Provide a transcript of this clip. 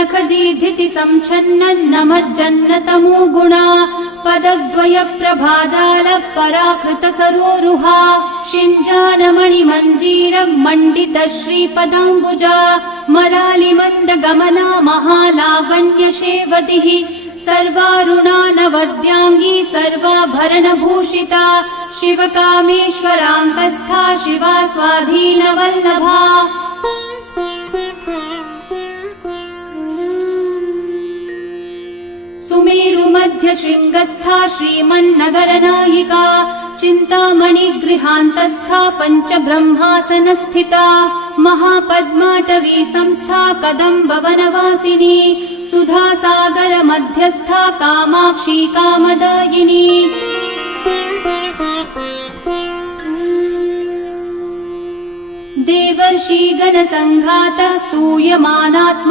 नखदीधिति संच्छन्नन्नमज्जन्नतमो गुणा पदद्वय प्रभाजाल पराकृत सरोरुहा शिञ्जानमणिमञ्जीर मण्डित श्रीपदाम्बुजा मरालिमन्द गमना महालावण्य शेवतिः सर्वारुणा नवद्यांगी सर्वाभरणभूषिता शिवकामेश्वराङ्कस्था शिवा स्वाधीनवल्लभा सुमेरुमध्य शृङ्गस्था श्रीमन्नगरनायिका चिन्तामणिगृहान्तस्था पञ्चब्रह्मासनस्थिता महापद्माटवी संस्था कदम्बवनवासिनी सुधासागर मध्यस्था कामाक्षी कामदायिनी देवर्षिगणसङ्घातः स्तूयमानात्म